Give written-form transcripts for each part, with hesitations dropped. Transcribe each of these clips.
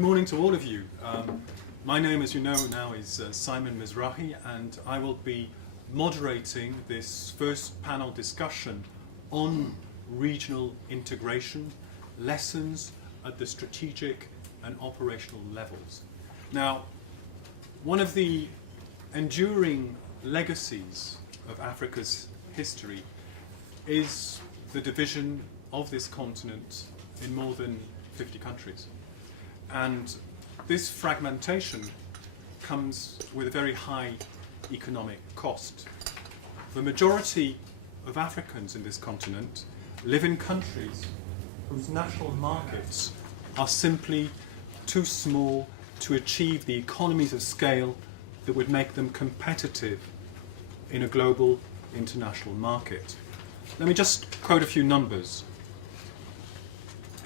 Good morning to all of you. My name, as you know now, is Simon Mizrahi, and I will be moderating this first panel discussion on regional integration, lessons at the strategic and operational levels. Now, one of the enduring legacies of Africa's history is the division of this continent in more than 50 countries. And this fragmentation comes with a very high economic cost. The majority of Africans in this continent live in countries whose national markets are simply too small to achieve the economies of scale that would make them competitive in a global international market. Let me just quote a few numbers.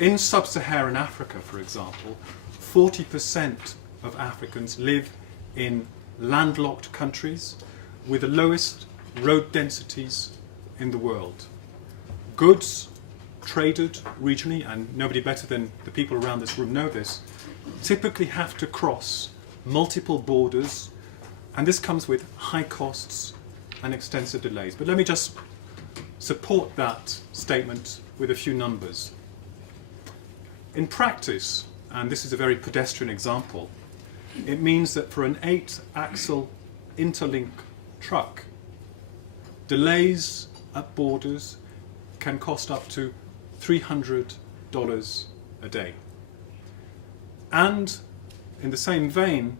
In sub-Saharan Africa, for example, 40% of Africans live in landlocked countries with the lowest road densities in the world. Goods traded regionally, and nobody better than the people around this room know this, typically have to cross multiple borders, and this comes with high costs and extensive delays. But let me just support that statement with a few numbers. In practice, and this is a very pedestrian example, it means that for an 8-axle interlink truck, delays at borders can cost up to $300 a day. And in the same vein,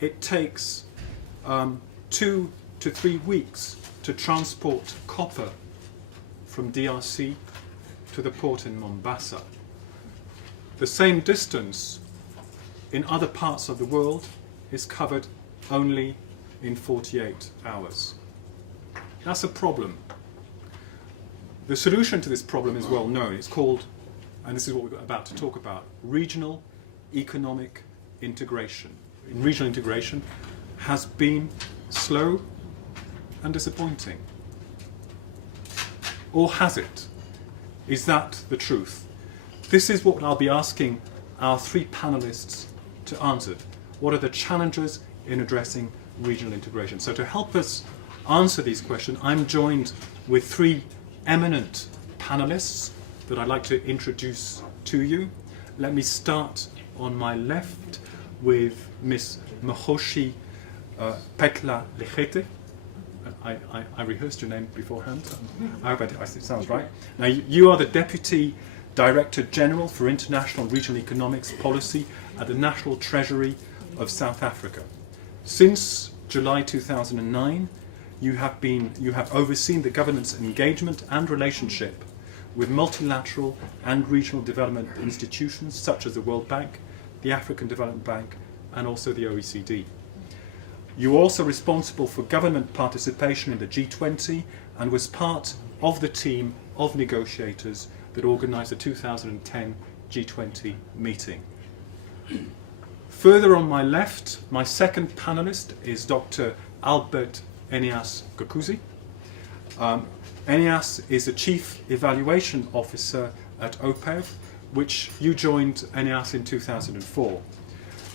it takes 2 to 3 weeks to transport copper from DRC to the port in Mombasa. The same distance in other parts of the world is covered only in 48 hours. That's a problem. The solution to this problem is well known. It's called, and this is what we're about to talk about, regional economic integration. Regional integration has been slow and disappointing. Or has it? Is that the truth? This is what I'll be asking our 3 panelists to answer. What are the challenges in addressing regional integration? So to help us answer these questions, I'm joined with 3 eminent panelists that I'd like to introduce to you. Let me start on my left with Ms. Mkhoshi Petla Lechete. I rehearsed your name beforehand. I hope it sounds right. Now, you are the Deputy Director General for International Regional Economics Policy at the National Treasury of South Africa. Since July 2009, you have overseen the government's engagement and relationship with multilateral and regional development institutions such as the World Bank, the African Development Bank, and also the OECD. You are also responsible for government participation in the G20 and was part of the team of negotiators that organised the 2010 G20 meeting. Further on my left, my second panellist is Dr. Albert Eneas Gokuzi. Eneas is the Chief Evaluation Officer at OPEV, which you joined Eneas in 2004.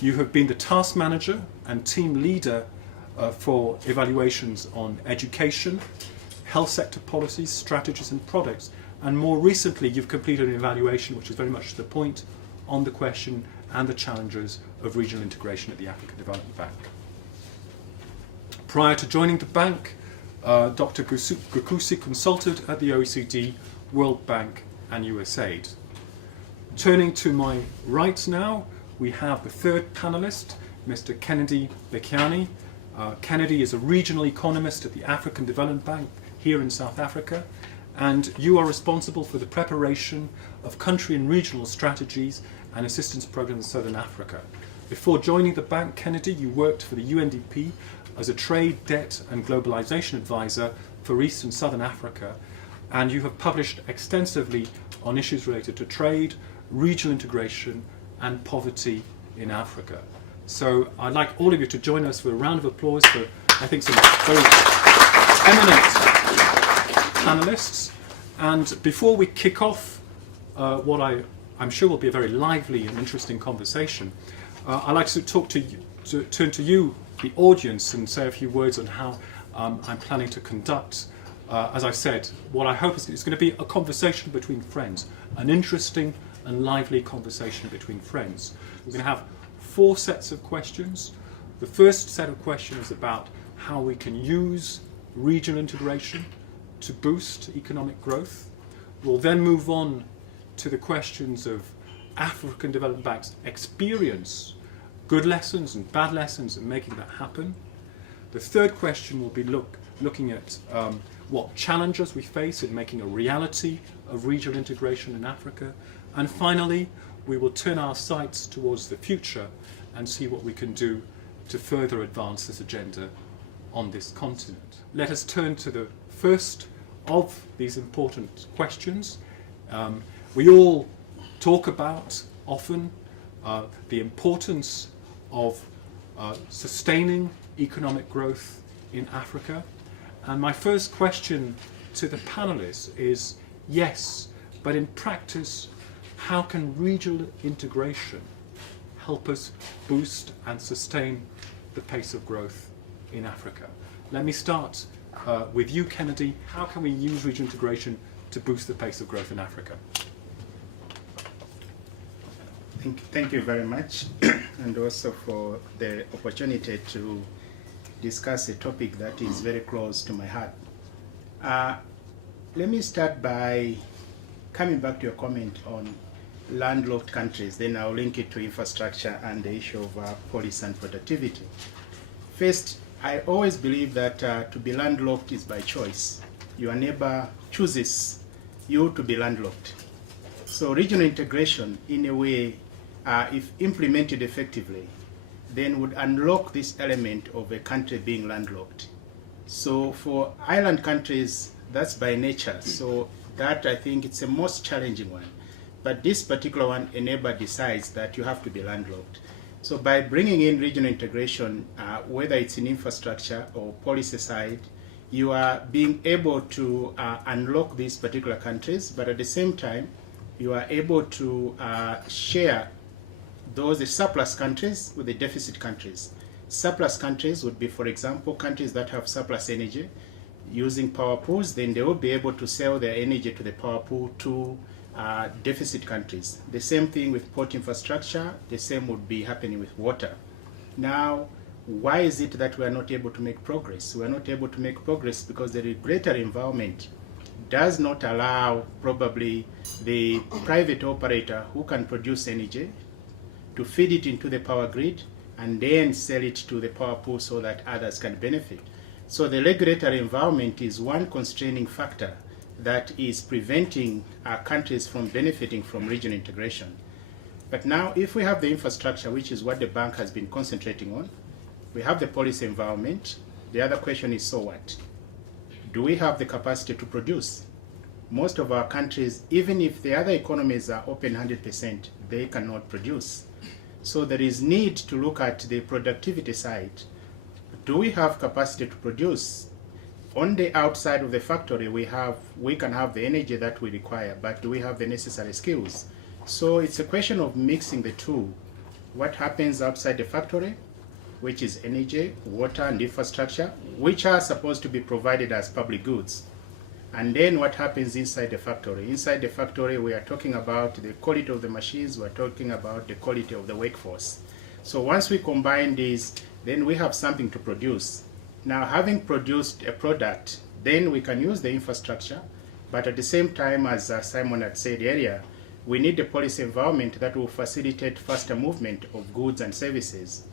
You have been the task manager and team leader for evaluations on education, health sector policies, strategies and products, and more recently you've completed an evaluation which is very much to the point on the question and the challenges of regional integration at the African Development Bank. Prior to joining the bank, Dr. Gokuzi consulted at the OECD, World Bank and USAID. Turning to my right now, we have the third panelist, Mr. Kennedy Bekiani. Kennedy is a regional economist at the African Development Bank here in South Africa, and you are responsible for the preparation of country and regional strategies and assistance programs in Southern Africa. Before joining the bank, Kennedy, you worked for the UNDP as a trade, debt and globalization advisor for East and Southern Africa, and you have published extensively on issues related to trade, regional integration and poverty in Africa. So I'd like all of you to join us for a round of applause for, I think, some very eminent panelists. And before we kick off what I I'm sure will be a very lively and interesting conversation. I'd like to turn to you, the audience, and say a few words on how I'm planning to conduct, as I said, what I hope is going to be a conversation between friends, an interesting and lively conversation between friends. We're going to have 4 sets of questions. The first set of questions is about how we can use regional integration to boost economic growth. We'll then move on to the questions of African Development Bank's experience, good lessons and bad lessons in making that happen. The third question will be looking at what challenges we face in making a reality of regional integration in Africa. And finally, we will turn our sights towards the future and see what we can do to further advance this agenda on this continent. Let us turn to the first of these important questions. We all talk about often the importance of sustaining economic growth in Africa. And my first question to the panelists is, yes, but in practice, how can regional integration help us boost and sustain the pace of growth in Africa? Let me start with you, Kennedy. How can we use regional integration to boost the pace of growth in Africa? Thank you very much, and also for the opportunity to discuss a topic that is very close to my heart. Let me start by coming back to your comment on landlocked countries, then I'll link it to infrastructure and the issue of policy and productivity. First, I always believe that to be landlocked is by choice. Your neighbor chooses you to be landlocked. So regional integration, in a way, if implemented effectively, then would unlock this element of a country being landlocked. So for island countries, that's by nature. So that, I think, it's the most challenging one. But this particular one, a neighbor decides that you have to be landlocked. So by bringing in regional integration, whether it's in infrastructure or policy side, you are being able to unlock these particular countries, but at the same time, you are able to share the surplus countries with the deficit countries. Surplus countries would be, for example, countries that have surplus energy using power pools, then they will be able to sell their energy to the power pool to deficit countries. The same thing with port infrastructure, the same would be happening with water. Now, why is it that we are not able to make progress? We are not able to make progress because the regulatory environment does not allow probably the private operator who can produce energy to feed it into the power grid and then sell it to the power pool so that others can benefit. So the regulatory environment is one constraining factor that is preventing our countries from benefiting from regional integration. But now, if we have the infrastructure, which is what the bank has been concentrating on, we have the policy environment, the other question is, so what? Do we have the capacity to produce? Most of our countries, even if the other economies are open 100%, they cannot produce. So there is need to look at the productivity side. Do we have capacity to produce? On the outside of the factory, we can have the energy that we require, but do we have the necessary skills? So it's a question of mixing the two. What happens outside the factory, which is energy, water, and infrastructure, which are supposed to be provided as public goods. And then what happens inside the factory? Inside the factory, we are talking about the quality of the machines, we're talking about the quality of the workforce. So once we combine these, then we have something to produce. Now, having produced a product, then we can use the infrastructure, but at the same time, as Simon had said earlier, we need a policy environment that will facilitate faster movement of goods and services.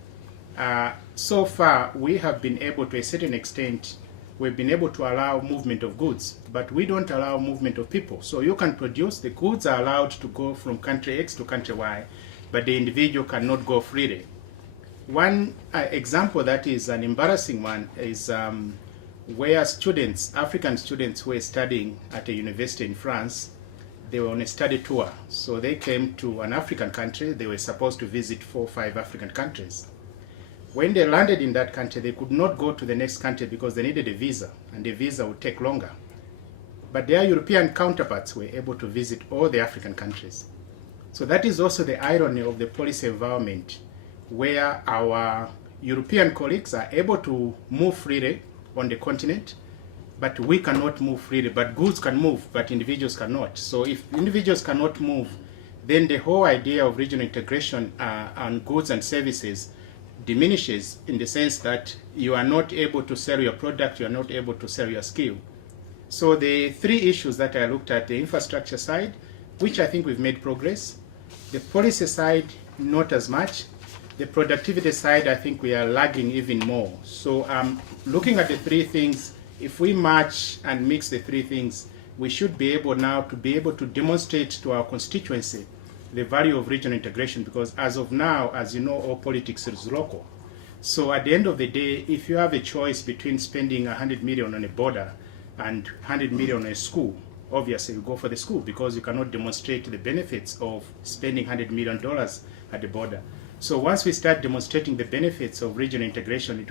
So far, we have been able, to a certain extent, we've been able to allow movement of goods, but we don't allow movement of people. So you can produce, the goods are allowed to go from country X to country Y, but the individual cannot go freely. One example that is an embarrassing one is where students, African students who were studying at a university in France, they were on a study tour. So they came to an African country, they were supposed to visit 4 or 5 African countries. When they landed in that country, they could not go to the next country because they needed a visa, and the visa would take longer. But their European counterparts were able to visit all the African countries. So that is also the irony of the policy environment, where our European colleagues are able to move freely on the continent, but we cannot move freely. But goods can move, but individuals cannot. So if individuals cannot move, then the whole idea of regional integration on goods and services diminishes, in the sense that you are not able to sell your product, you are not able to sell your skill. So the three issues that I looked at: the infrastructure side, which I think we've made progress; the policy side, not as much; the productivity side, I think we are lagging even more. So looking at the three things, if we match and mix the three things, we should be able now to be able to demonstrate to our constituency the value of regional integration, because as of now, as you know, all politics is local. So at the end of the day, if you have a choice between spending 100 million on a border and 100 million on a school, obviously you go for the school, because you cannot demonstrate the benefits of spending $100 million at the border. So once we start demonstrating the benefits of regional integration, we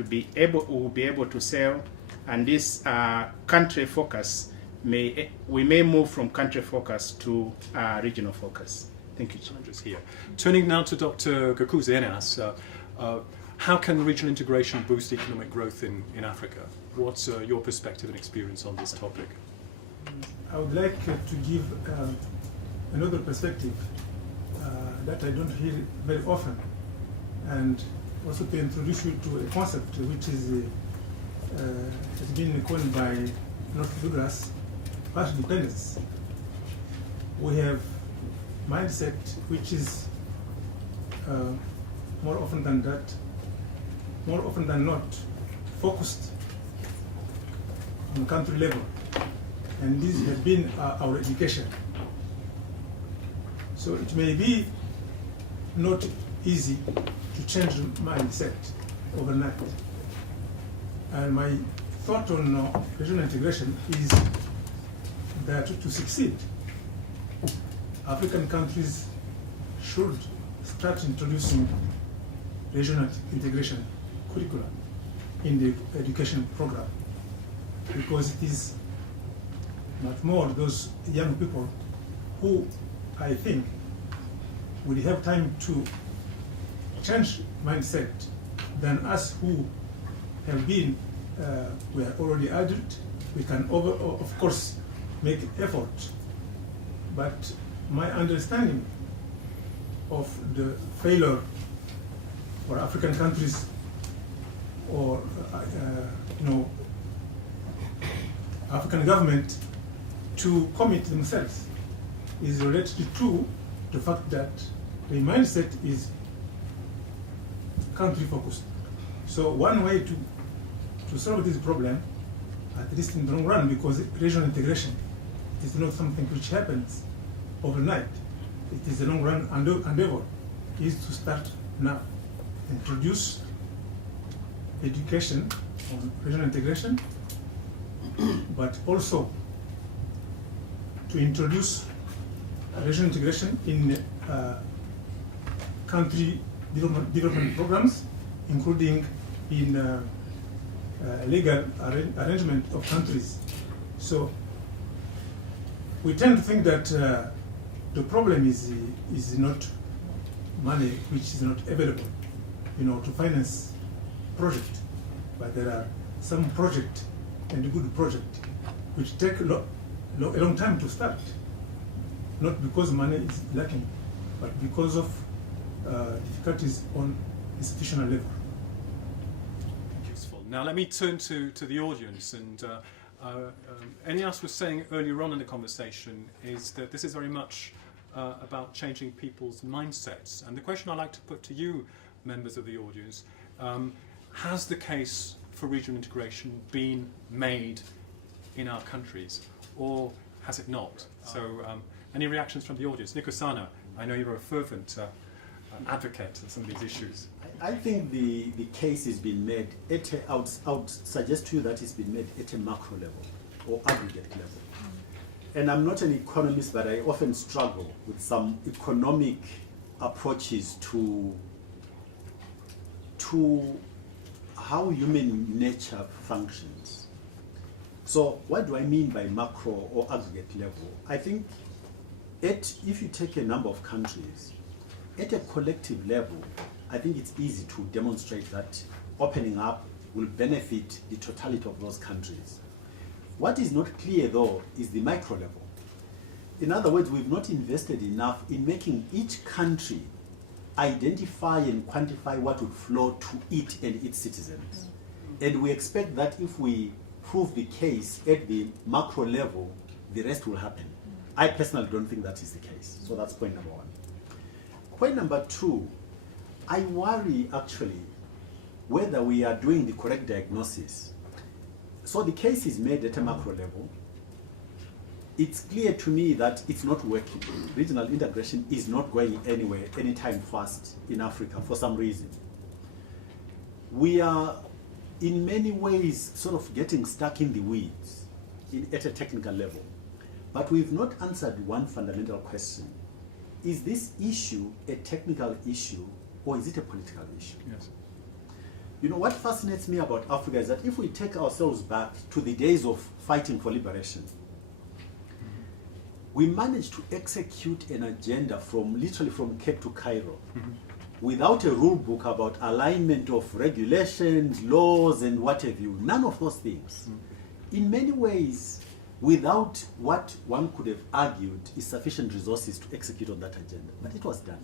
will be able to sell, and this country focus, we may move from country focus to regional focus. Thank you. Challenges here. Turning now to Dr. Gakuzenas, how can regional integration boost economic growth in Africa? What's your perspective and experience on this topic? I would like to give another perspective that I don't hear very often, and also to introduce you to a concept which is has been coined by North Douglas, past dependence. We have mindset which is more often than not focused on country level, and this has been our education. So it may be not easy to change mindset overnight. And my thought on regional integration is that to succeed, African countries should start introducing regional integration curricula in the education program, because it is much more those young people who, I think, will have time to change mindset than us who have been, we are already adult. We can, of course, make effort, but my understanding of the failure for African countries, or African government to commit themselves, is related to the fact that the mindset is country focused. So one way to solve this problem, at least in the long run, because regional integration is not something which happens overnight, it is a long run endeavor, is to start now. Introduce education on regional integration, but also to introduce regional integration in country development programs, including in legal arrangement of countries. So we tend to think that the problem is not money which is not available, to finance project, but there are some project and good project which take a long time to start, not because money is lacking, but because of difficulties on institutional level. Useful. Now let me turn to the audience, and Enias was saying earlier on in the conversation is that this is very much about changing people's mindsets, and the question I'd like to put to you, members of the audience, has the case for regional integration been made in our countries, or has it not? So any reactions from the audience? Nikosana, I know you're a fervent advocate of some of these issues. I think the case has been made I would suggest to you that it's been made at a macro level or aggregate level. And I'm not an economist, but I often struggle with some economic approaches to how human nature functions. So what do I mean by macro or aggregate level? I think if you take a number of countries, at a collective level, I think it's easy to demonstrate that opening up will benefit the totality of those countries. What is not clear, though, is the micro level. In other words, we've not invested enough in making each country identify and quantify what would flow to it and its citizens. And we expect that if we prove the case at the macro level, the rest will happen. I personally don't think that is the case. So that's point number one. Point number two, I worry actually whether we are doing the correct diagnosis. So the case is made at a macro level. It's clear to me that it's not working. Regional integration is not going anywhere anytime fast in Africa for some reason. We are in many ways sort of getting stuck in the weeds at a technical level. But we've not answered one fundamental question. Is this issue a technical issue or is it a political issue? Yes. You know, what fascinates me about Africa is that if we take ourselves back to the days of fighting for liberation, we managed to execute an agenda literally from Cape to Cairo without a rule book about alignment of regulations, laws, and what have you. None of those things. In many ways, without what one could have argued is sufficient resources to execute on that agenda. But it was done.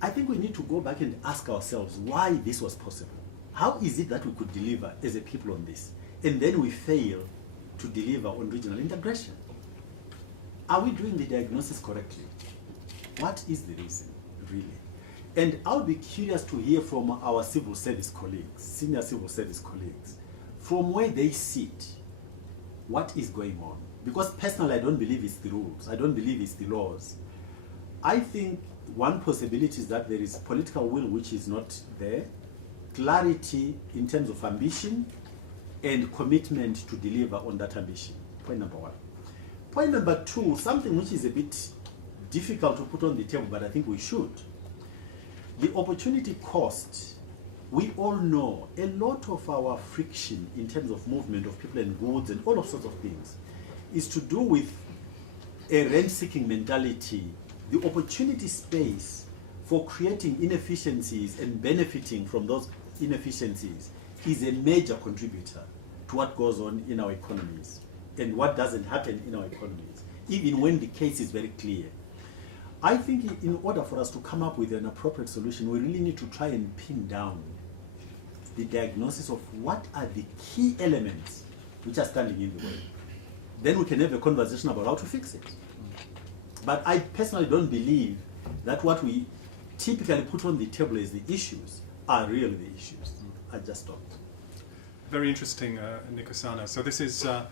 I think we need to go back and ask ourselves why this was possible. How is it that we could deliver as a people on this? And then we fail to deliver on regional integration. Are we doing the diagnosis correctly? What is the reason, really? And I'll be curious to hear from our civil service colleagues, senior civil service colleagues, from where they sit, what is going on? Because personally, I don't believe it's the rules. I don't believe it's the laws. I think one possibility is that there is political will which is not there, clarity in terms of ambition, and commitment to deliver on that ambition. Point number one. Point number two, something which is a bit difficult to put on the table, but I think we should. The opportunity cost. We all know a lot of our friction in terms of movement of people and goods and all of sorts of things is to do with a rent-seeking mentality. The opportunity space for creating inefficiencies and benefiting from those inefficiencies is a major contributor to what goes on in our economies and what doesn't happen in our economies, even when the case is very clear. I think in order for us to come up with an appropriate solution, we really need to try and pin down the diagnosis of what are the key elements which are standing in the way. Then we can have a conversation about how to fix it. But I personally don't believe that what we typically put on the table as the issues are really the issues. I just don't. Very interesting, Nkosana. So this is a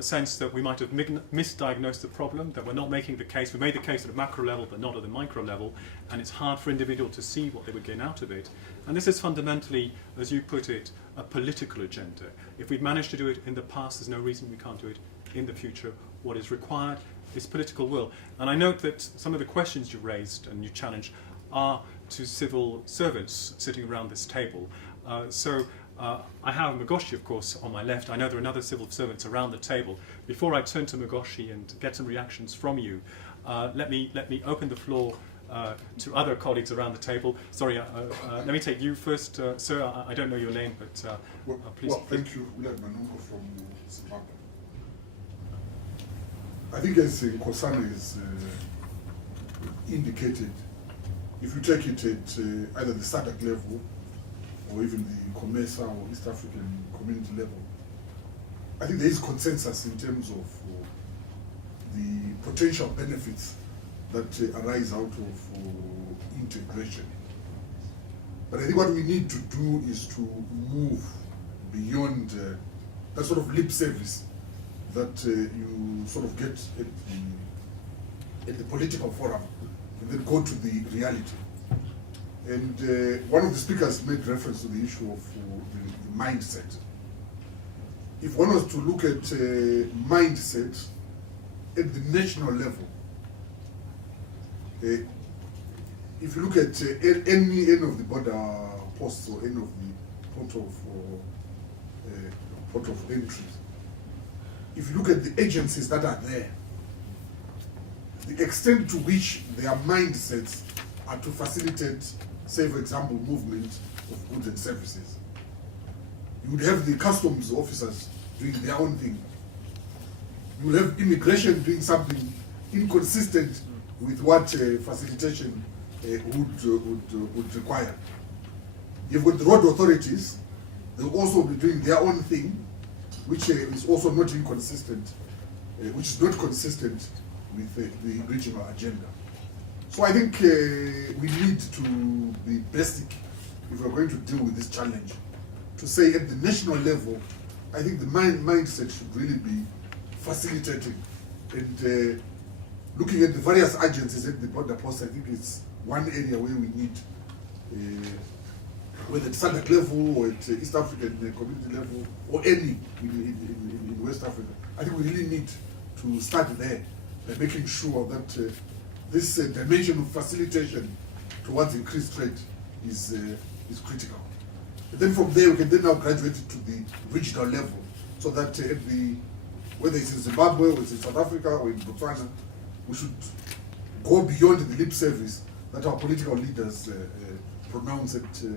sense that we might have misdiagnosed the problem, that we're not making the case. We made the case at a macro level, but not at the micro level, and it's hard for individuals to see what they would gain out of it. And this is fundamentally, as you put it, a political agenda. If we've managed to do it in the past, there's no reason we can't do it in the future. What is required is political will. And I note that some of the questions you raised and you challenged are to civil servants sitting around this table. I have Magoshi, of course, on my left. I know there are other civil servants around the table. Before I turn to Magoshi and get some reactions from you, let me open the floor to other colleagues around the table. Sorry, let me take you first, sir. I don't know your name, but please. Well, thank you, William Manungo from Zimbabwe. I think as Nkosana has indicated, if you take it at either the SADC level or even the COMESA or East African community level, I think there is consensus in terms of the potential benefits that arise out of integration. But I think what we need to do is to move beyond that sort of lip service that you sort of get at the political forum and then go to the reality. And one of the speakers made reference to the issue of the mindset. If one was to look at mindset at the national level, if you look at any of the border posts or any of the port of entry, if you look at the agencies that are there, the extent to which their mindsets are to facilitate, say for example, movement of goods and services. You would have the customs officers doing their own thing. You will have immigration doing something inconsistent with what facilitation would require. You've got the road authorities, they'll also be doing their own thing, which is also not inconsistent, which is not consistent with the regional agenda. So I think we need to be basic if we're going to deal with this challenge. To say at the national level, I think the mindset should really be facilitating and looking at the various agencies at the border post. I think it's one area where we need, whether at SADC level or at East African community level or any in West Africa, I think we really need to start there by making sure that this dimension of facilitation towards increased trade is critical. And then from there we can then now graduate it to the regional level, so that whether it's in Zimbabwe or it's in South Africa or in Botswana, we should go beyond the lip service that our political leaders pronounce at the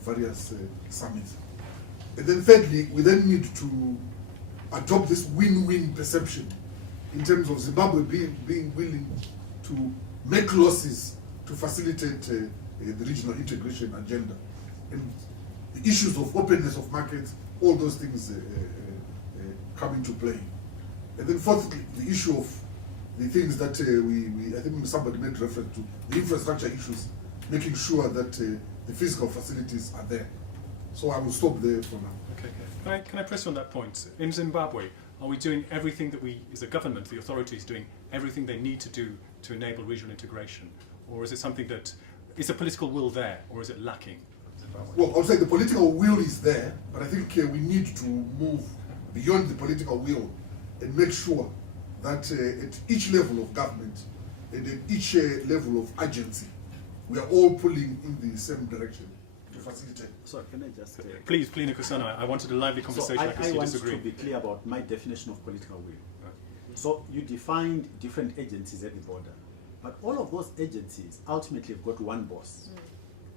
various summits. And then thirdly, we then need to adopt this win-win perception in terms of Zimbabwe being willing to make losses to facilitate the regional integration agenda. And the issues of openness of markets, all those things come into play. And then fourthly, the issue of the things that I think somebody made reference to, the infrastructure issues, making sure that the physical facilities are there. So I will stop there for now. Okay. Can I press on that point? In Zimbabwe, are we doing everything that we, as a government, the authorities, doing everything they need to do to enable regional integration? Or is it something that, is the political will there, or is it lacking? Well, I would say the political will is there, but I think we need to move beyond the political will and make sure that at each level of government and at each level of agency, we are all pulling in the same direction to facilitate. Sorry, can I just... Please, Plina Kusana, I wanted a lively conversation. I want to be clear about my definition of political will. Right. So you defined different agencies at the border, but all of those agencies ultimately have got one boss.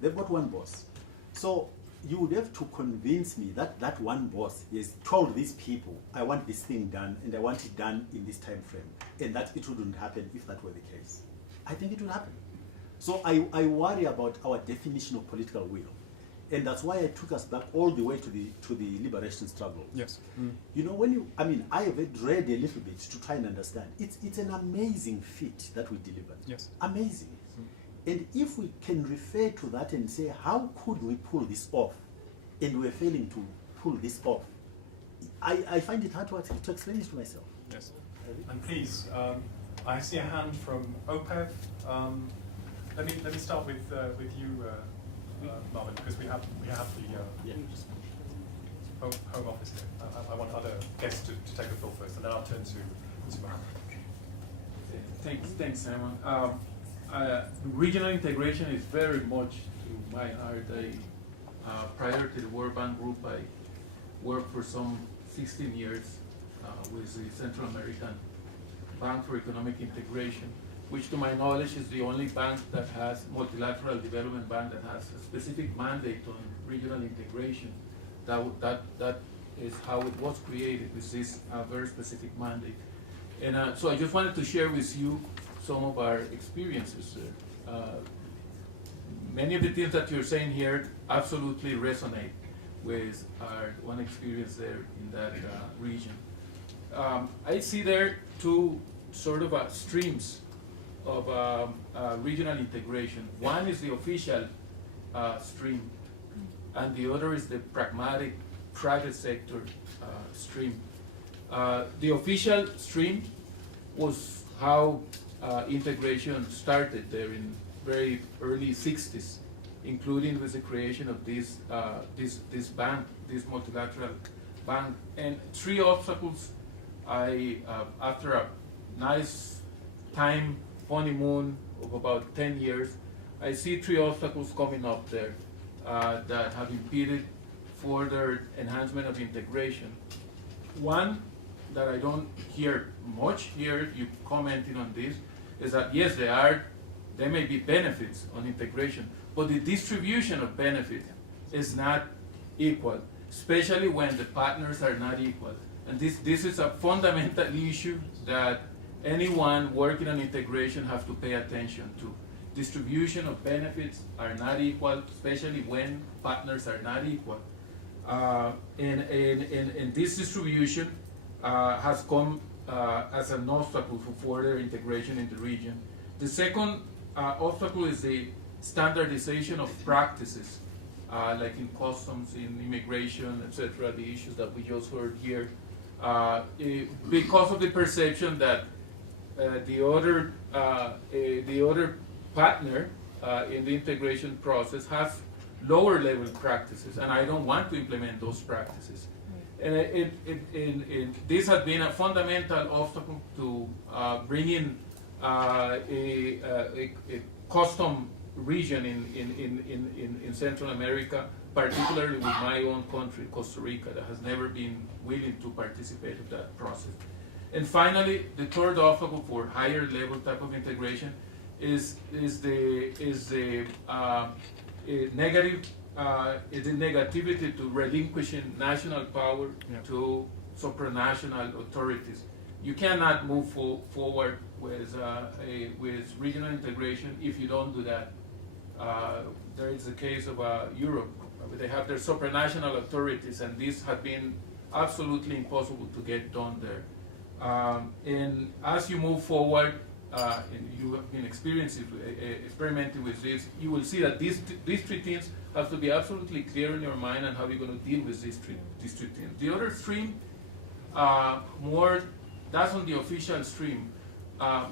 They've got one boss. So you would have to convince me that that one boss has told these people, I want this thing done and I want it done in this time frame, and that it wouldn't happen if that were the case. I think it will happen. So I worry about our definition of political will. And that's why I took us back all the way to the liberation struggle. Yes. You know, I have read a little bit to try and understand. It's an amazing feat that we delivered. Yes. Amazing. And if we can refer to that and say, how could we pull this off? And we're failing to pull this off. I find it hard to explain it to myself. Yes. And please, I see a hand from OPEV. Let me start with you, Marvin, because we have the Home Office here. I want other guests to take the floor first, and then I'll turn to Mohammed. Thanks, Simon. Regional integration is very much to my heart. Prior to the World Bank Group, I worked for some 16 years with the Central American Bank for Economic Integration, which to my knowledge is the only bank that has, multilateral development bank that has a specific mandate on regional integration. That is how it was created, with this very specific mandate. And so I just wanted to share with you some of our experiences. Many of the things that you're saying here absolutely resonate with our one experience there in that region. I see there two sort of streams of regional integration. One is the official stream, and the other is the pragmatic private sector stream. The official stream was how integration started there in very early 60s, including with the creation of this bank, this multilateral bank. And three obstacles, after a nice time honeymoon of about 10 years, I see three obstacles coming up there that have impeded further enhancement of integration. One that I don't hear much here, you commenting on this, is that yes, there may be benefits on integration, but the distribution of benefit is not equal, especially when the partners are not equal. And this is a fundamental issue that anyone working on integration have to pay attention to. Distribution of benefits are not equal, especially when partners are not equal. And this distribution has come as an obstacle for further integration in the region. The second obstacle is the standardization of practices, like in customs, in immigration, etc., the issues that we just heard here. Because of the perception that the other partner in the integration process has lower level practices, and I don't want to implement those practices. And this has been a fundamental obstacle to bringing a custom region in Central America, particularly with my own country, Costa Rica, that has never been willing to participate in that process. And finally, the third obstacle for higher level type of integration is the negativity to relinquishing national power to supranational authorities. You cannot move forward with regional integration if you don't do that. There is the case of Europe. They have their supranational authorities, and this has been absolutely impossible to get done there. And as you move forward, and you have been experimenting with this, you will see that these three things have to be absolutely clear in your mind and how you're going to deal with these three things. The other stream, that's on the official stream.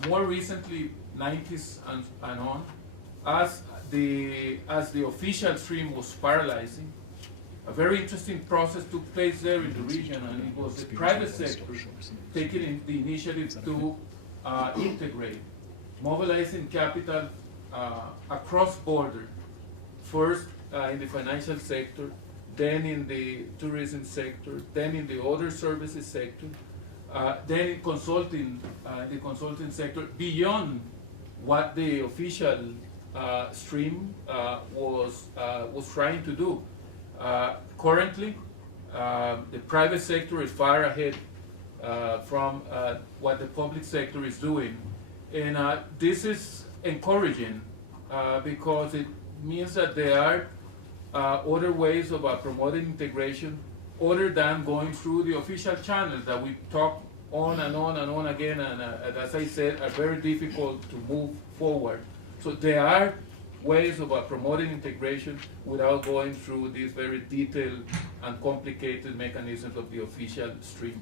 More recently, 90s and on, as the official stream was paralyzing, a very interesting process took place there in the region, and it was the private sector taking the initiative to integrate, mobilizing capital across border, first in the financial sector, then in the tourism sector, then in the other services sector, then in the consulting sector, beyond what the official stream was trying to do. Currently, the private sector is far ahead from what the public sector is doing. And this is encouraging because it means that there are other ways of promoting integration other than going through the official channels that we talk on and on and on again, and as I said, are very difficult to move forward. So there are ways of promoting integration without going through these very detailed and complicated mechanisms of the official stream.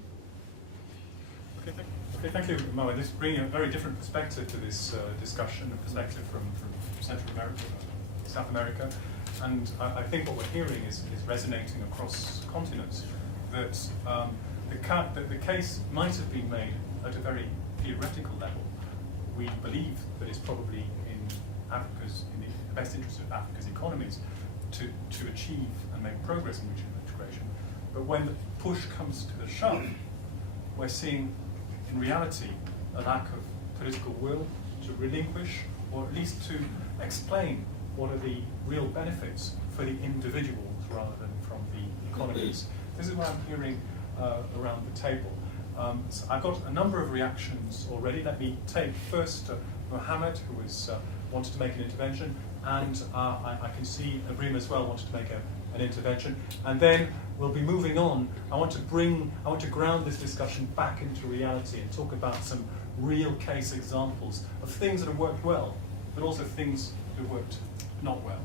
Okay, thank you, Mo. This brings a very different perspective to this discussion, a perspective from Central America, South America, and I think what we're hearing is resonating across continents, that the case might have been made at a very theoretical level. We believe that it's probably in the best interest of Africa's economies to achieve and make progress in regional integration. But when the push comes to the shove, we're seeing in reality a lack of political will to relinquish, or at least to explain what are the real benefits for the individuals rather than from the economies. This is what I'm hearing around the table. So I've got a number of reactions already. Let me take first Mohammed, who wanted to make an intervention, and I can see Abrim as well wanted to make an intervention, and then we'll be moving on. I want to ground this discussion back into reality and talk about some real case examples of things that have worked well, but also things that have worked not well.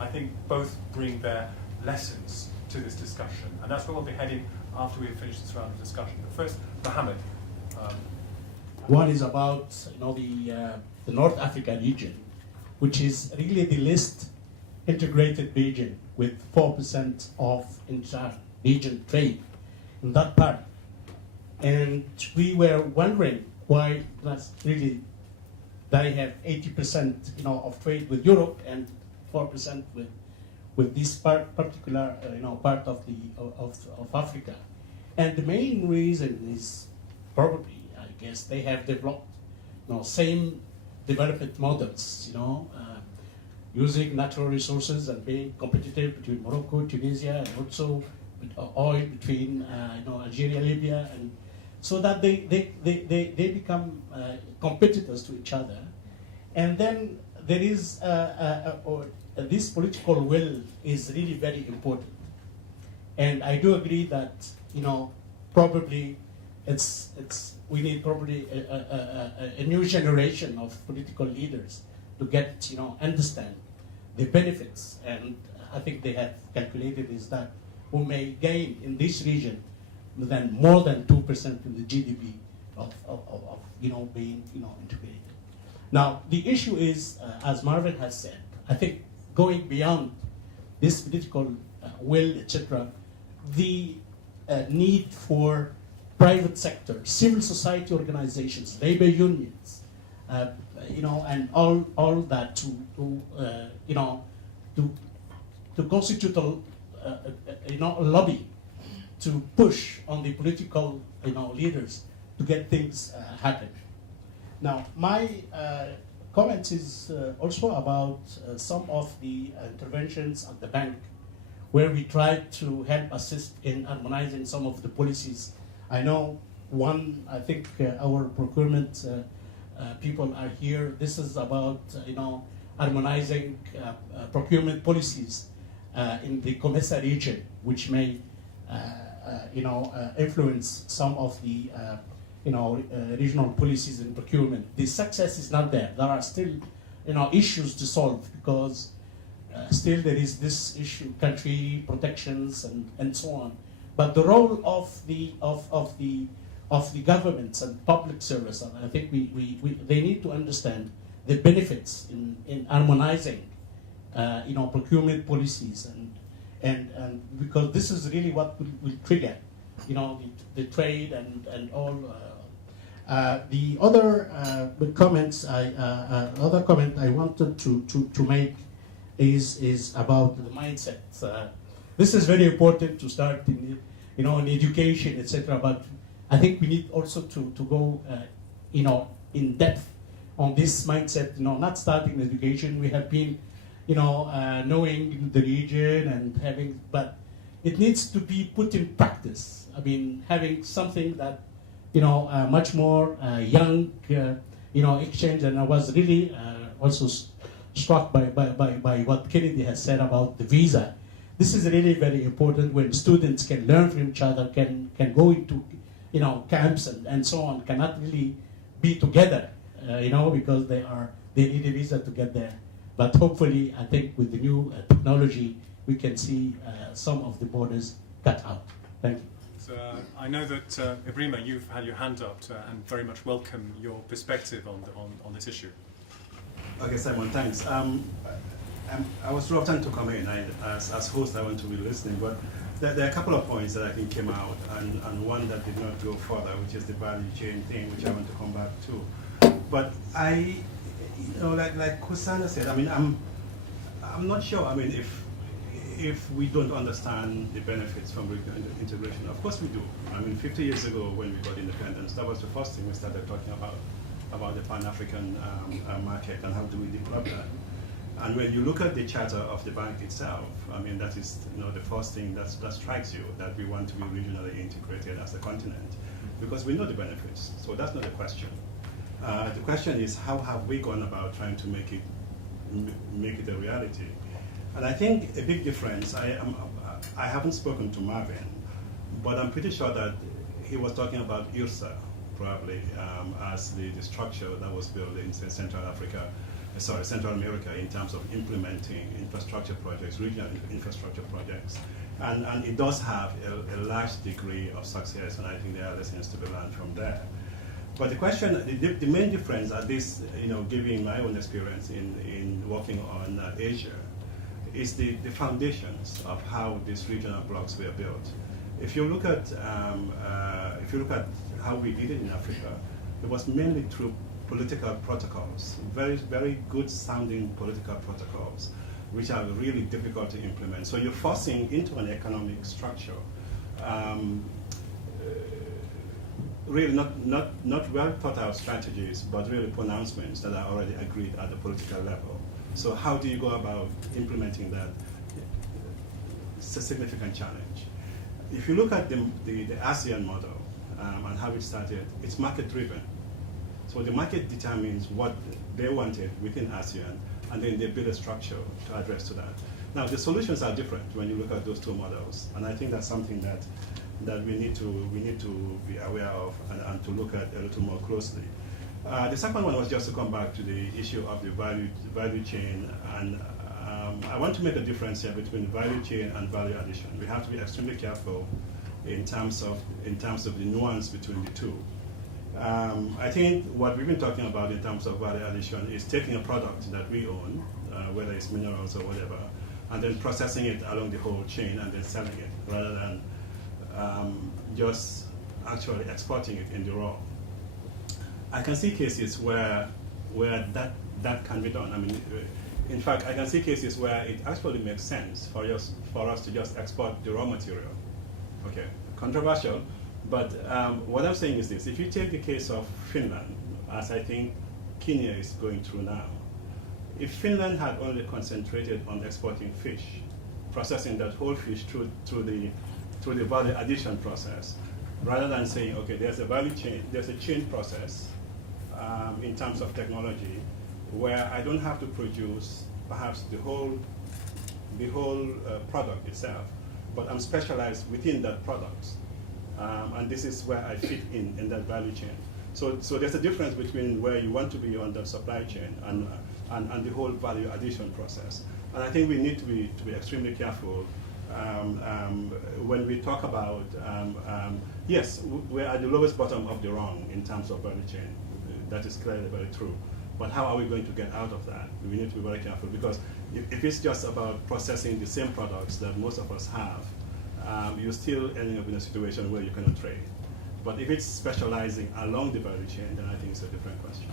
I think both bring their lessons to this discussion, and that's where we'll be heading after we've finished this round of discussion. But first, Mohammed. One is about the North Africa region, which is really the least integrated region with 4% of intra-region trade in that part. And we were wondering why that's really they have 80% of trade with Europe and 4% with this particular part of Africa. And the main reason is probably, I guess, they have developed same development models, using natural resources and being competitive between Morocco, Tunisia, and also with oil between Algeria, Libya, and so that they become competitors to each other. And then there is this political will is really very important. And I do agree that probably we need probably a new generation of political leaders to get understand the benefits. And I think they have calculated is that we may gain in this region more than 2% in the GDP of being integrated. Now the issue is, as Marvin has said, I think going beyond this political will, etc., the need for private sector, civil society organizations, labor unions, and all that to constitute a lobby to push on the political leaders to get things happen. Now, my comment is also about some of the interventions at the bank, where we tried to help assist in harmonizing some of the policies. I know I think our procurement people are here. This is about harmonizing procurement policies in the COMESA region, which may influence some of the regional policies in procurement. The success is not there. There are still issues to solve, because still there is this issue, country protections and so on. But the role of the governments and public service, and I think they need to understand the benefits in harmonizing procurement policies, and because this is really what will trigger the trade and all. The other comment I wanted to make is about the mindset. This is very important to start in education, etc. But I think we need also to go in depth on this mindset. Not starting in education. We have been knowing the region and having, but it needs to be put in practice. I mean, having something that much more young exchange. And I was really also struck by what Kennedy has said about the visa. This is really very important, when students can learn from each other, can go into camps and so on, cannot really be together, because they need a visa to get there. But hopefully, I think with the new technology, we can see some of the borders cut out. Thank you. So, I know that Ibrima, you've had your hand up and very much welcome your perspective on this issue. Okay, Simon, thanks. I was reluctant to come in. As host, I want to be listening, but there are a couple of points that I think came out, and one that did not go further, which is the value chain thing, which I want to come back to. But like Kusana said, I mean, I'm not sure. I mean, if we don't understand the benefits from regional integration, of course we do. I mean, 50 years ago when we got independence, that was the first thing we started talking about the Pan-African market and how do we develop that. And when you look at the charter of the bank itself, I mean, that is the first thing that strikes you, that we want to be regionally integrated as a continent, because we know the benefits. So that's not the question. The question is, how have we gone about trying to make it a reality? And I think a big difference, I haven't spoken to Marvin, but I'm pretty sure that he was talking about IRSA, probably, as the structure that was built in Central America in terms of implementing infrastructure projects, regional infrastructure projects. And it does have a large degree of success, and I think there are lessons to be learned from there. But the question, the main difference, at least giving my own experience in working on Asia, is the foundations of how these regional blocks were built. If you look at how we did it in Africa, it was mainly through political protocols, very, very good sounding political protocols, which are really difficult to implement. So you're forcing into an economic structure really not well thought out strategies, but really pronouncements that are already agreed at the political level. So how do you go about implementing that? It's a significant challenge. If you look at the ASEAN model and how it started, it's market driven. So the market determines what they wanted within ASEAN, and then they build a structure to address to that. Now the solutions are different when you look at those two models, and I think that's something that we need to be aware of and to look at a little more closely. The second one was just to come back to the issue of the value chain, and I want to make a difference here between value chain and value addition. We have to be extremely careful in terms of the nuance between the two. I think what we've been talking about in terms of value addition is taking a product that we own, whether it's minerals or whatever, and then processing it along the whole chain and then selling it, rather than just actually exporting it in the raw. I can see cases where that can be done. I mean, in fact, I can see cases where it actually makes sense for us to just export the raw material. Okay, controversial, but what I'm saying is this: if you take the case of Finland, as I think Kenya is going through now, if Finland had only concentrated on exporting fish, processing that whole fish through the value addition process, rather than saying, okay, there's a value chain, there's a chain process in terms of technology, where I don't have to produce perhaps the whole product itself, but I'm specialized within that product, and this is where I fit in that value chain. So there's a difference between where you want to be on the supply chain and the whole value addition process. And I think we need to be extremely careful when we talk about, yes, we're at the lowest bottom of the rung in terms of value chain. That is clearly very true. But how are we going to get out of that? We need to be very careful, because if it's just about processing the same products that most of us have, you're still ending up in a situation where you cannot trade. But if it's specializing along the value chain, then I think it's a different question.